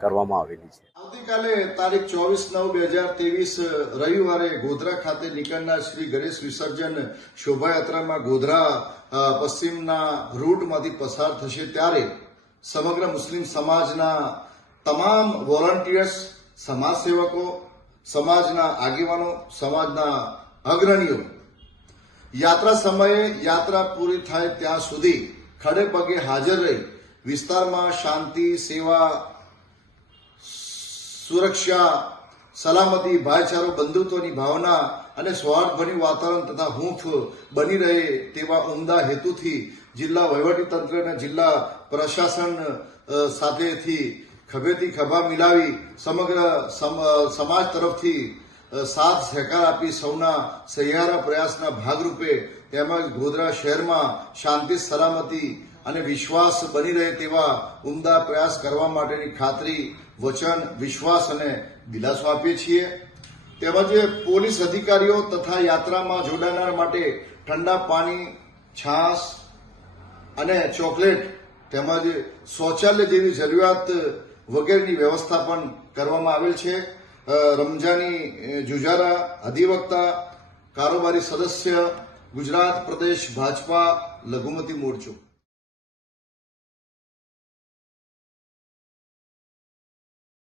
કરવામાં આવેલી છે। આવતીકાલે તારીખ 24/9/2023 રવિવારે ગોધરા ખાતે નીકળનાર શ્રી ગણેશ વિસર્જન શોભાયાત્રામાં ગોધરા પશ્ચિમના રૂટમાંથી પસાર થશે ત્યારે સમગ્ર મુસ્લિમ સમાજના તમામ વોલન્ટિયર્સ, સમાજસેવકો, સમાજના આગેવાનો, સમાજના અગ્રણીઓ યાત્રા સમયે યાત્રા પૂરી થાય ત્યાં સુધી ખડે પગે હાજર રહી વિસ્તારમાં શાંતિ, સેવા, સુરક્ષા, સલામતી, ભાઈચારો, બંધુત્વની ભાવના અને સૌહાર્દભર્યું વાતાવરણ તથા હૂંફ બની રહે તેવા ઉમદા હેતુથી જિલ્લા વહીવટીતંત્ર અને જિલ્લા પ્રશાસન સાથેથી ખભેથી ખભા મિલાવી સમગ્ર સમાજ તરફથી સાથ સહકાર આપી સૌના સહિયારા પ્રયાસના ભાગરૂપે તેમજ ગોધરા શહેરમાં શાંતિ, સલામતી અને વિશ્વાસ બની રહે તેવા ઉમદા પ્રયાસ કરવા માટેની ખાતરી, વચન, વિશ્વાસ અને દિલાસો આપીએ છીએ। તેમજ પોલીસ અધિકારીઓ તથા યાત્રામાં જોડાનાર માટે ઠંડા પાણી, છાશ અને ચોકલેટ તેમજ શૌચાલય જેવી જરૂરિયાત વગેરેની વ્યવસ્થા પણ કરવામાં આવેલ છે। રમજાની જુજારા, અધિવક્તા, કારોબારી સદસ્ય, ગુજરાત પ્રદેશ ભાજપા લઘુમતી મોરચો।